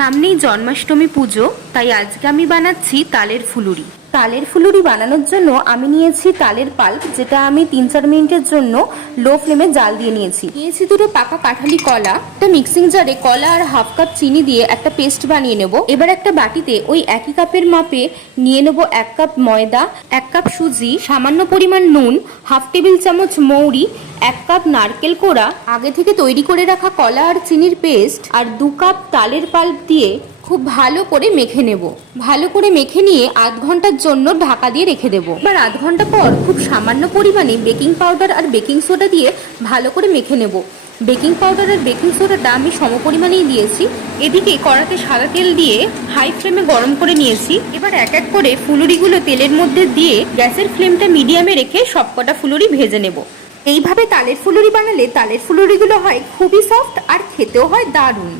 সামনেই জন্মাষ্টমী পুজো, তাই আজকে আমি বানাচ্ছি তালের ফুলুরি। তালের ফুলুরি বানানোর জন্য আমি নিয়েছি তালের পাল্প, যেটা আমি 3-4 মিনিটের জন্য লো ফ্লেমে জাল দিয়ে নিয়েছি। দুটো পাকা কাঁঠালি কলা, একটা মিক্সিং জারে কলা আর হাফ কাপ চিনি দিয়ে একটা পেস্ট বানিয়ে নেব। এবার একটা বাটিতে ওই একই কাপের মাপে নিয়ে নেব 1 কাপ ময়দা, 1 কাপ সুজি, সামান্য পরিমাণ নুন, হাফ টেবিল চামচ মৌরি, 1 কাপ নারকেল কোড়া, আগে থেকে তৈরি করে রাখা কলা আর চিনির পেস্ট আর 2 কাপ তালের পাল্প দিয়ে খুব ভালো করে মেখে নেব। ভালো করে মেখে নিয়ে আধ ঘন্টার জন্য ঢাকা দিয়ে রেখে দেব। এবার আধ ঘন্টা পর খুব সামান্য পরিমাণে বেকিং পাউডার আর বেকিং সোডা দিয়ে ভালো করে মেখে নেব। বেকিং পাউডার আর বেকিং সোডাটা আমি সম পরিমাণেই দিয়েছি। এদিকে কড়াতে সাদা তেল দিয়ে হাই ফ্লেমে গরম করে নিয়েছি। এবার এক এক করে ফুলুরিগুলো তেলের মধ্যে দিয়ে গ্যাসের ফ্লেমটা মিডিয়ামে রেখে সবকটা ফুলুরি ভেজে নেব। এইভাবে তালের ফুলুরি বানালে তালের ফুলুরিগুলো হয় খুবই সফট আর খেতেও হয় দারুণ।